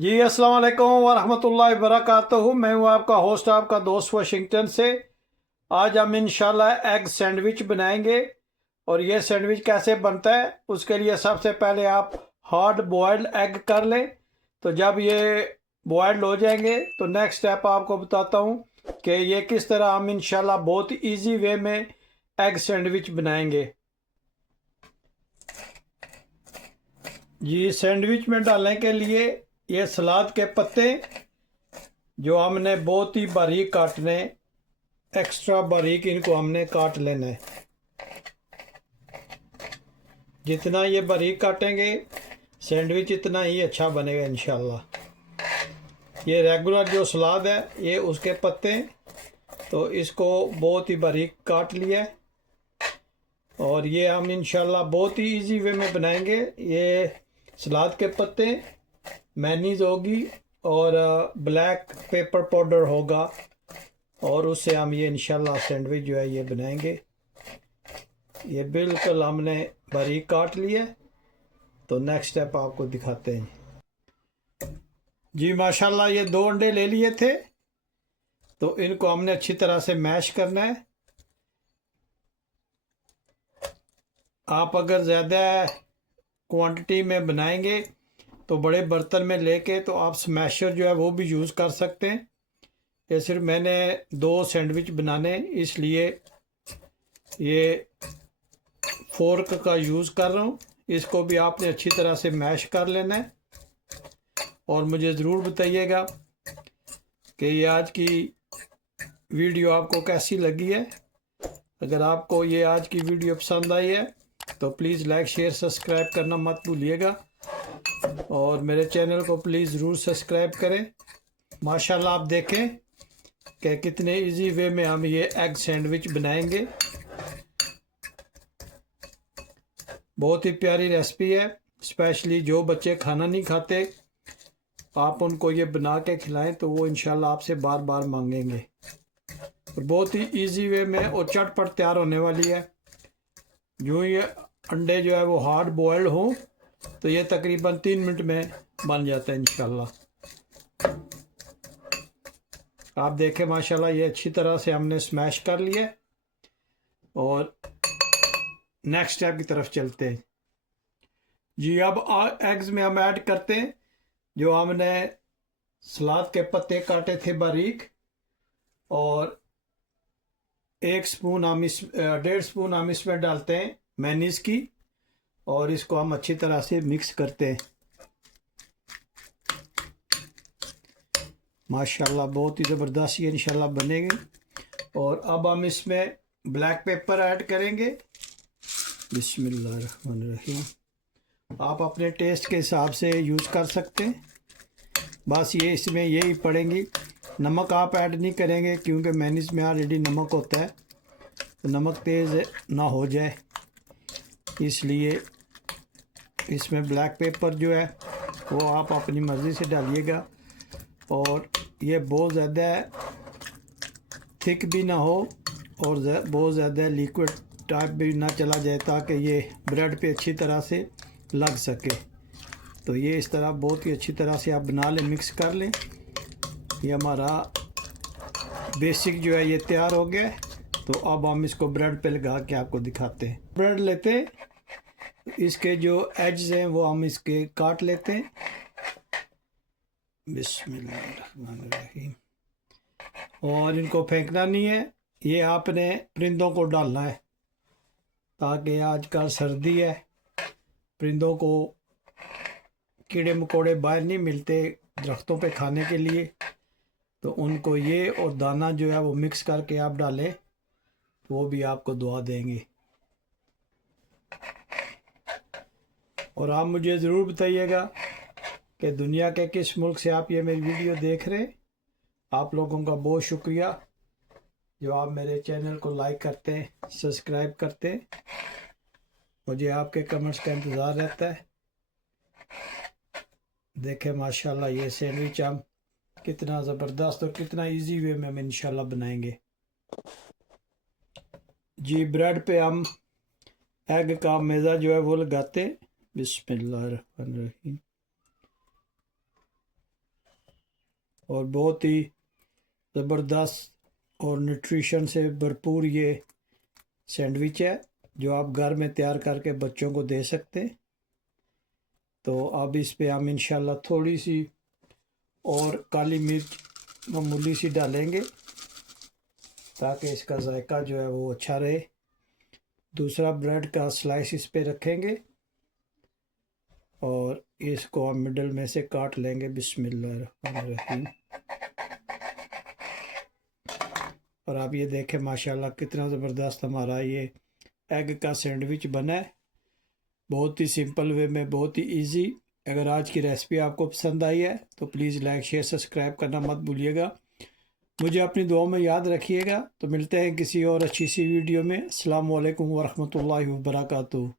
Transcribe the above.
जी अस्सलाम वालेकुम वरहमतुल्लाहि वबरकातुहू। मैं हूँ आपका होस्ट, आपका दोस्त वाशिंगटन से। आज हम इंशाल्लाह एग सैंडविच बनाएंगे। और ये सैंडविच कैसे बनता है उसके लिए सबसे पहले आप हार्ड बॉयल्ड एग कर लें। तो जब ये बॉयल्ड हो जाएंगे तो नेक्स्ट स्टेप आपको बताता हूँ कि ये किस तरह हम इंशाल्लाह बहुत इजी वे में एग सैंडविच बनाएंगे। जी सैंडविच में डालने के लिए ये सलाद के पत्ते जो हमने बहुत ही बारीक काटने, एक्स्ट्रा बारीक इनको हमने काट लेना है। जितना ये बारीक काटेंगे सैंडविच इतना ही अच्छा बनेगा इंशाल्लाह। ये रेगुलर जो सलाद है ये उसके पत्ते, तो इसको बहुत ही बारीक काट लिया है। और ये हम इंशाल्लाह बहुत ही इजी वे में बनाएंगे। ये सलाद के पत्ते, मेनीज होगी और ब्लैक पेपर पाउडर होगा, और उससे हम ये इंशाल्लाह सैंडविच जो है ये बनाएंगे। ये बिल्कुल हमने बारीक काट लिया। तो नेक्स्ट स्टेप आपको दिखाते हैं। जी माशाल्लाह ये 2 अंडे ले लिए थे, तो इनको हमने अच्छी तरह से मैश करना है। आप अगर ज़्यादा क्वांटिटी में बनाएंगे तो बड़े बर्तन में लेके तो आप स्मैशर जो है वो भी यूज़ कर सकते हैं। ये सिर्फ मैंने 2 सैंडविच बनाने इसलिए ये फोर्क का यूज़ कर रहा हूँ। इसको भी आपने अच्छी तरह से मैश कर लेना है। और मुझे ज़रूर बताइएगा कि ये आज की वीडियो आपको कैसी लगी है। अगर आपको ये आज की वीडियो पसंद आई है तो प्लीज़ लाइक शेयर सब्सक्राइब करना मत भूलिएगा। और मेरे चैनल को प्लीज़ ज़रूर सब्सक्राइब करें। माशाल्लाह आप देखें कि कितने इजी वे में हम ये एग सैंडविच बनाएंगे। बहुत ही प्यारी रेसिपी है। स्पेशली जो बच्चे खाना नहीं खाते आप उनको ये बना के खिलाएं तो वो इंशाल्लाह आपसे बार बार मांगेंगे। और बहुत ही इजी वे में और चटपट तैयार होने वाली है। यूँ ये अंडे जो है वो हार्ड बॉयल्ड हो तो ये तकरीबन 3 मिनट में बन जाता है इंशाल्लाह। आप देखें माशाल्लाह ये अच्छी तरह से हमने स्मैश कर लिया। और नेक्स्ट स्टेप की तरफ चलते हैं। जी अब एग्स में हम ऐड करते हैं जो हमने सलाद के पत्ते काटे थे बारीक, और 1.5 स्पून हम इसमें डालते हैं मेनीज की, और इसको हम अच्छी तरह से मिक्स करते हैं। माशाल्लाह बहुत ही ज़बरदस्त ये इंशाल्लाह बनेगी। और अब हम इसमें ब्लैक पेपर ऐड करेंगे। बिस्मिल्लाहिर्रहमानिर्रहीम। आप अपने टेस्ट के हिसाब से यूज़ कर सकते हैं। बस ये इसमें यही पड़ेंगी। नमक आप ऐड नहीं करेंगे क्योंकि मेनीज में ऑलरेडी नमक होता है, तो नमक तेज़ ना हो जाए इसलिए इसमें ब्लैक पेपर जो है वो आप अपनी मर्ज़ी से डालिएगा। और ये बहुत ज़्यादा थिक भी ना हो और बहुत ज़्यादा लिक्विड टाइप भी ना चला जाए, ताकि ये ब्रेड पे अच्छी तरह से लग सके। तो ये इस तरह बहुत ही अच्छी तरह से आप बना लें, मिक्स कर लें। ये हमारा बेसिक जो है ये तैयार हो गया। तो अब हम इसको ब्रेड पे लगा के आपको दिखाते हैं। ब्रेड लेते हैं, इसके जो एड्स हैं वो हम इसके काट लेते हैं। बिस्मिल्लाहिर्रहमानिर्रहीम। और इनको फेंकना नहीं है, ये आपने परिंदों को डालना है, ताकि आजकल सर्दी है, परिंदों को कीड़े मकोड़े बाहर नहीं मिलते दरख्तों पे खाने के लिए, तो उनको ये और दाना जो है वो मिक्स करके आप डालें तो वो भी आपको दुआ देंगे। और आप मुझे ज़रूर बताइएगा कि दुनिया के किस मुल्क से आप ये मेरी वीडियो देख रहे हैं। आप लोगों का बहुत शुक्रिया जो आप मेरे चैनल को लाइक करते हैं, सब्सक्राइब करते हैं। मुझे आपके कमेंट्स का इंतज़ार रहता है। देखें माशाल्लाह ये सैंडविच हम कितना ज़बरदस्त और कितना इजी वे में हम इंशाल्लाह बनाएंगे। जी ब्रेड पे हम एग का मैदा जो है वो लगाते हैं। बिस्मिल्लाहिर्रहमानिर्रहीम। और बहुत ही ज़बरदस्त और न्यूट्रिशन से भरपूर ये सैंडविच है जो आप घर में तैयार करके बच्चों को दे सकते हैं। तो अब इस पे हम इंशाल्लाह थोड़ी सी और काली मिर्च मामूली सी डालेंगे ताकि इसका जायका जो है वो अच्छा रहे। दूसरा ब्रेड का स्लाइस इस पे रखेंगे और इसको हम मिडल में से काट लेंगे। बिस्मिल्लाहिर्रहमानिर्रहीम। और आप ये देखें माशाल्लाह कितना ज़बरदस्त हमारा ये एग का सैंडविच बना है, बहुत ही सिंपल वे में, बहुत ही इजी। अगर आज की रेसिपी आपको पसंद आई है तो प्लीज़ लाइक शेयर सब्सक्राइब करना मत भूलिएगा। मुझे अपनी दुआओं में याद रखिएगा। तो मिलते हैं किसी और अच्छी सी वीडियो में। अस्सलाम वालेकुम वरहमतुल्लाहि वबरकातुहू।